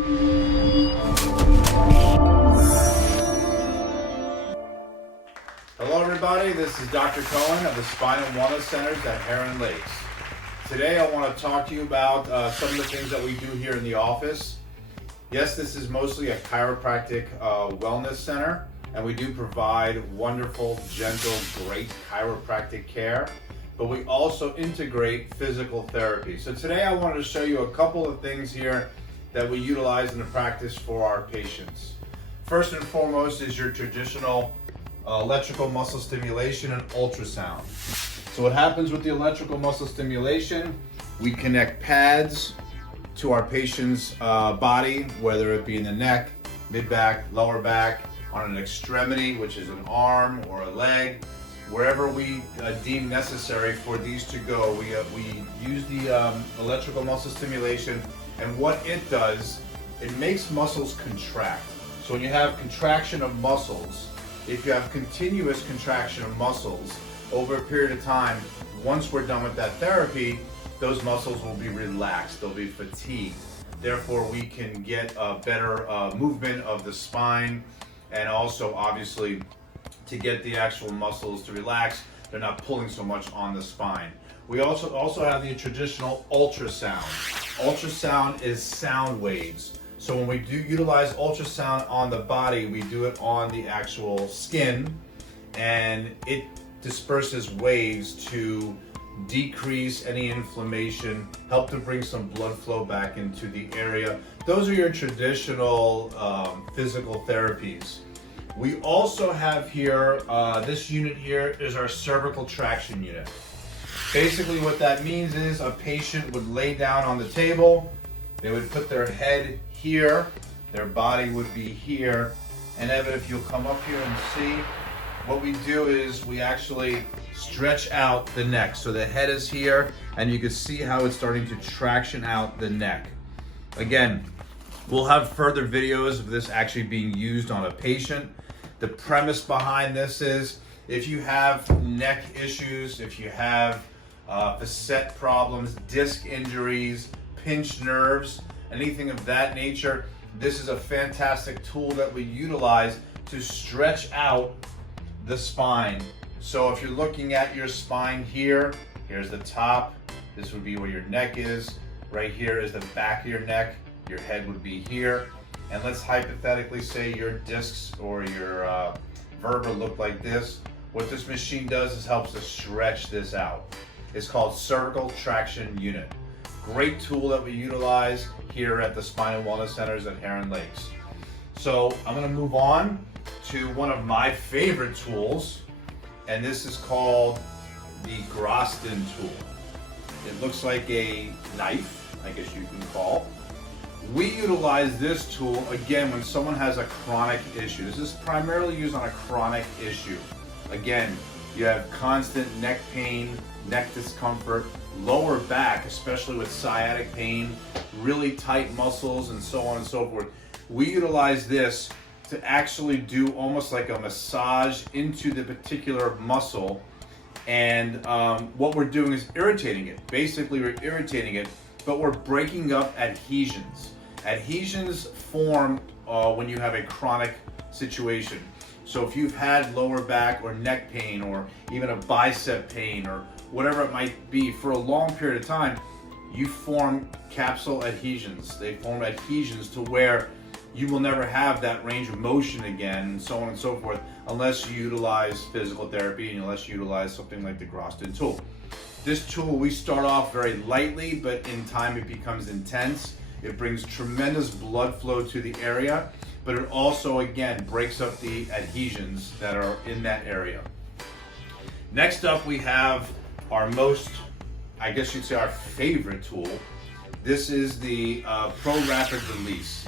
Hello everybody, this is Dr. Cohen of the Spine and Wellness Centers at Heron Lake. Today I want to talk to you about some of the things that we do here in the office. Yes, this is mostly a chiropractic wellness center, and we do provide wonderful, gentle, great chiropractic care, but we also integrate physical therapy. So today I wanted to show you a couple of things here that we utilize in the practice for our patients. First and foremost is your traditional electrical muscle stimulation and ultrasound. So what happens with the electrical muscle stimulation, we connect pads to our patient's body, whether it be in the neck, mid-back, lower back, on an extremity, which is an arm or a leg, wherever we deem necessary for these to go. We use the electrical muscle stimulation, and what it does, it makes muscles contract. So when you have contraction of muscles, if you have continuous contraction of muscles over a period of time, once we're done with that therapy, those muscles will be relaxed, they'll be fatigued. Therefore, we can get a better movement of the spine, and also obviously to get the actual muscles to relax, they're not pulling so much on the spine. We also have the traditional ultrasound. Ultrasound is sound waves. So when we do utilize ultrasound on the body, we do it on the actual skin, and it disperses waves to decrease any inflammation, help to bring some blood flow back into the area. Those are your traditional physical therapies. We also have here, this unit here is our cervical traction unit. Basically what that means is a patient would lay down on the table, they would put their head here, their body would be here, and Evan, if you'll come up here and see, what we do is we actually stretch out the neck. So the head is here, and you can see how it's starting to traction out the neck. Again, we'll have further videos of this actually being used on a patient. The premise behind this is if you have neck issues, if you have facet problems, disc injuries, pinched nerves, anything of that nature, this is a fantastic tool that we utilize to stretch out the spine. So if you're looking at your spine here, here's the top, this would be where your neck is, right here is the back of your neck, your head would be here, and let's hypothetically say your discs or your vertebra look like this. What this machine does is helps to stretch this out. It's called cervical traction unit. Great tool that we utilize here at the Spine and Wellness Centers at Heron Lakes. So I'm going to move on to one of my favorite tools, and this is called the Groston tool. It looks like a knife, I guess you can call. We utilize this tool, again, when someone has a chronic issue. This is primarily used on a chronic issue. Again, you have constant neck pain, neck discomfort, lower back, especially with sciatic pain, really tight muscles, and so on and so forth. We utilize this to actually do almost like a massage into the particular muscle, and what we're doing is irritating it. Basically, we're irritating it, but we're breaking up adhesions. Adhesions form when you have a chronic situation. So if you've had lower back or neck pain, or even a bicep pain, or whatever it might be, for a long period of time, you form capsule adhesions. They form adhesions to where you will never have that range of motion again, and so on and so forth, unless you utilize physical therapy and unless you utilize something like the Groston tool. This tool, we start off very lightly, but in time it becomes intense. It brings tremendous blood flow to the area, but it also, again, breaks up the adhesions that are in that area. Next up, we have our most, I guess you'd say, our favorite tool. This is the Pro Rapid Release.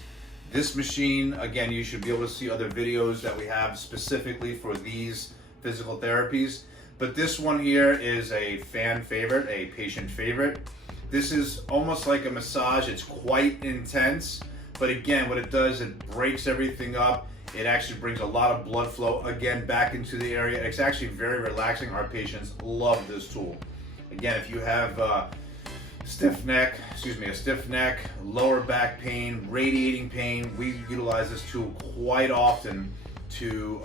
This machine, again, you should be able to see other videos that we have specifically for these physical therapies, but this one here is a fan favorite, a patient favorite. This is almost like a massage. It's quite intense, but again, what it does, it breaks everything up. It actually brings a lot of blood flow, again, back into the area. It's actually very relaxing. Our patients love this tool. Again, if you have stiff neck, lower back pain, radiating pain. We utilize this tool quite often to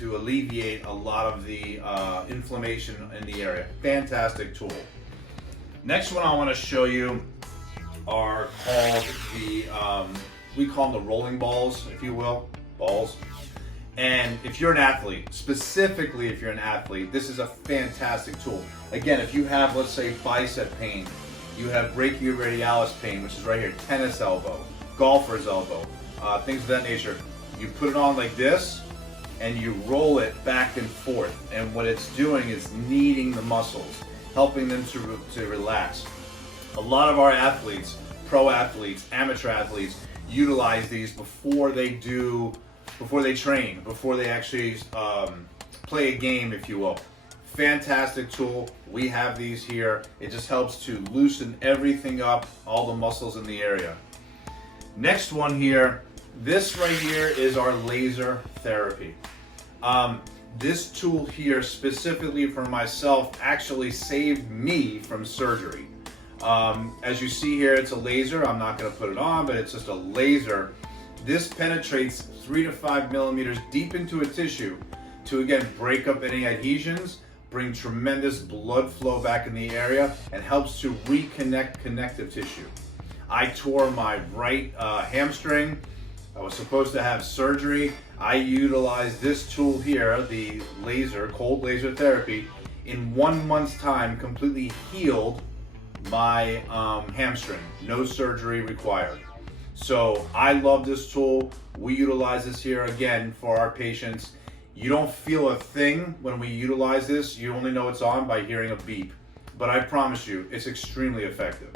alleviate a lot of the inflammation in the area. Fantastic tool. Next one I want to show you are called we call them the rolling balls, if you will, balls. And if you're an athlete, specifically if you're an athlete, this is a fantastic tool. Again, if you have, let's say, bicep pain, you have brachioradialis pain, which is right here, tennis elbow, golfer's elbow, things of that nature. You put it on like this, and you roll it back and forth. And what it's doing is kneading the muscles, helping them to relax. A lot of our athletes, pro athletes, amateur athletes, utilize these before they train, before they actually play a game, if you will. Fantastic tool. We have these here. It just helps to loosen everything up, all the muscles in the area. Next one here, this right here is our laser therapy. This tool here, specifically for myself, actually saved me from surgery. As you see here, it's a laser. I'm not going to put it on, but it's just a laser. This penetrates 3 to 5 millimeters deep into a tissue to, again, break up any adhesions, bring tremendous blood flow back in the area, and helps to reconnect connective tissue. I tore my right hamstring. I was supposed to have surgery. I utilized this tool here, the laser, cold laser therapy, in 1 month's time, completely healed my hamstring. No surgery required. So I love this tool. We utilize this here again for our patients. You don't feel a thing when we utilize this. You only know it's on by hearing a beep. But I promise you, it's extremely effective.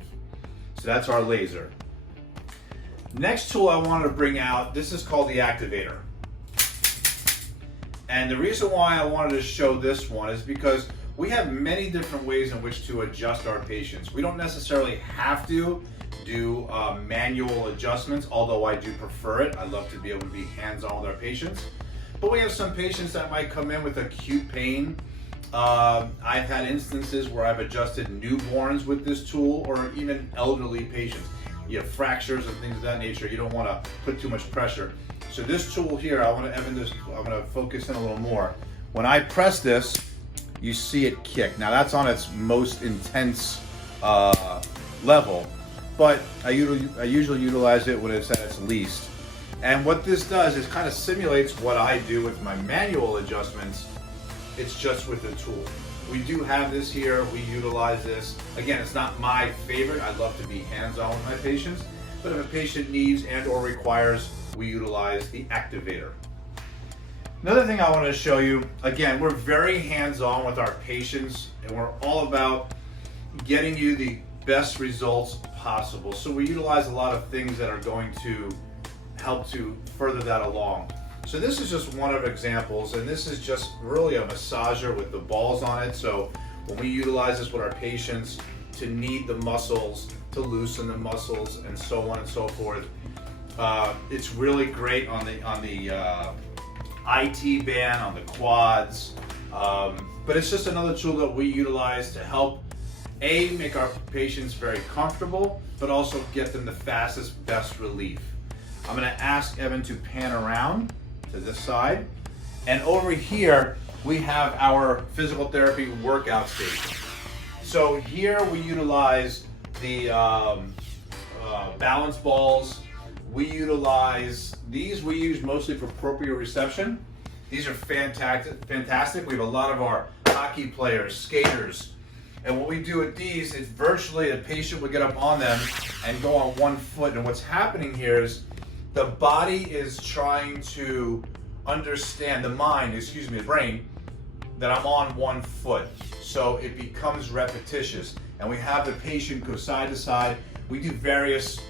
So that's our laser. Next tool I wanted to bring out, this is called the activator. And the reason why I wanted to show this one is because we have many different ways in which to adjust our patients. We don't necessarily have to do manual adjustments, although I do prefer it. I love to be able to be hands-on with our patients. But we have some patients that might come in with acute pain. I've had instances where I've adjusted newborns with this tool, or even elderly patients. You have fractures and things of that nature. You don't want to put too much pressure. So this tool here, I'm going to focus in a little more. When I press this, you see it kick. Now that's on its most intense level, but I usually utilize it when it's at its least. And what this does is kind of simulates what I do with my manual adjustments. It's just with the tool. We do have this here. We utilize this. Again, it's not my favorite. I love to be hands-on with my patients, but if a patient needs and or requires, we utilize the activator. Another thing I want to show you, again, we're very hands-on with our patients, and we're all about getting you the best results possible. So we utilize a lot of things that are going to help to further that along. So this is just one of examples, and this is just really a massager with the balls on it. So when we utilize this with our patients to knead the muscles, to loosen the muscles, and so on and so forth, it's really great on the IT band, on the quads, but it's just another tool that we utilize to help make our patients very comfortable, but also get them the fastest, best relief. I'm going to ask Evan to pan around to this side, and over here we have our physical therapy workout station. So here we utilize the balance balls. We utilize these. We use mostly for proprioception. These are fantastic. We have a lot of our hockey players, skaters, and what we do with these is virtually the patient would get up on them and go on one foot. And what's happening here is the body is trying to understand, the brain, that I'm on one foot. So it becomes repetitious. And we have the patient go side to side. We do various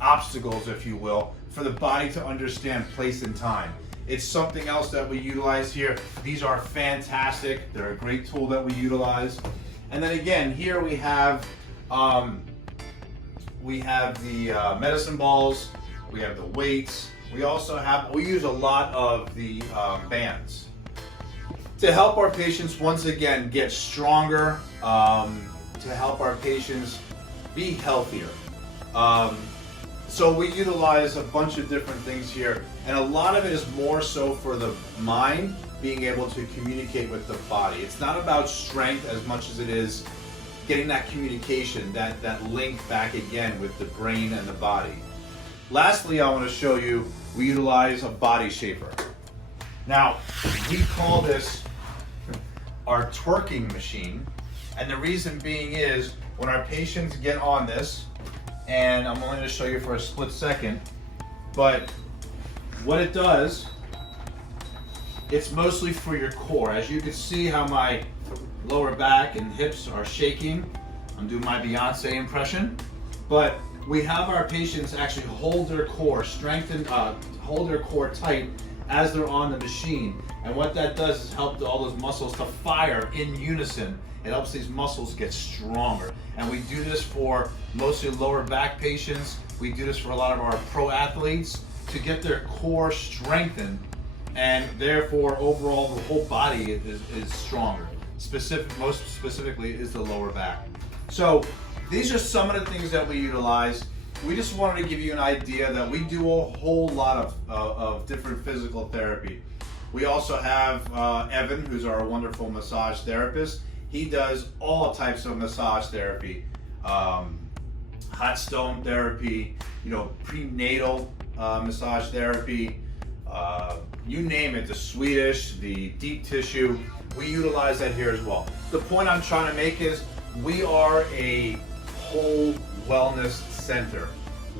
obstacles, if you will, for the body to understand place and time. It's something else that we utilize here. These are fantastic. They're a great tool that we utilize. And then again, here we have the medicine balls. We have the weights. We use a lot of the bands to help our patients once again get stronger, to help our patients be healthier. So we utilize a bunch of different things here, and a lot of it is more so for the mind being able to communicate with the body. It's not about strength as much as it is getting that communication, that link back again with the brain and the body. Lastly, I want to show you, we utilize a body shaper. Now, we call this our twerking machine, and the reason being is when our patients get on this, and I'm only going to show you for a split second, but what it does, it's mostly for your core. As you can see how my lower back and hips are shaking. I'm doing my Beyonce impression, but we have our patients actually hold their core, hold their core tight as they're on the machine. And what that does is help all those muscles to fire in unison. It helps these muscles get stronger. And we do this for mostly lower back patients. We do this for a lot of our pro athletes to get their core strengthened, and therefore overall the whole body is stronger. Most specifically is the lower back. So these are some of the things that we utilize. We just wanted to give you an idea that we do a whole lot of different physical therapy. We also have Evan, who's our wonderful massage therapist. He does all types of massage therapy, hot stone therapy, prenatal massage therapy, you name it, the Swedish, the deep tissue. We utilize that here as well. The point I'm trying to make is we are a whole wellness center.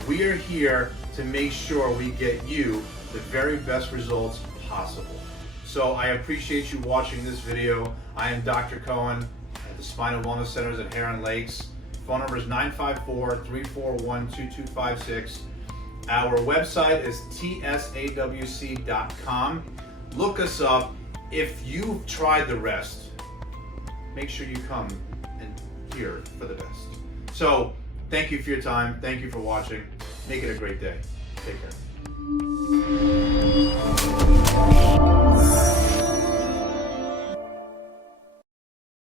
We are here to make sure we get you the very best results possible. So I appreciate you watching this video. I am Dr. Cohen at the Spinal Wellness Centers at Heron Lakes. Phone number is 954-341-2256. Our website is tsawc.com. Look us up. If you've tried the rest, make sure you come and hear for the best. So thank you for your time. Thank you for watching. Make it a great day. Take care.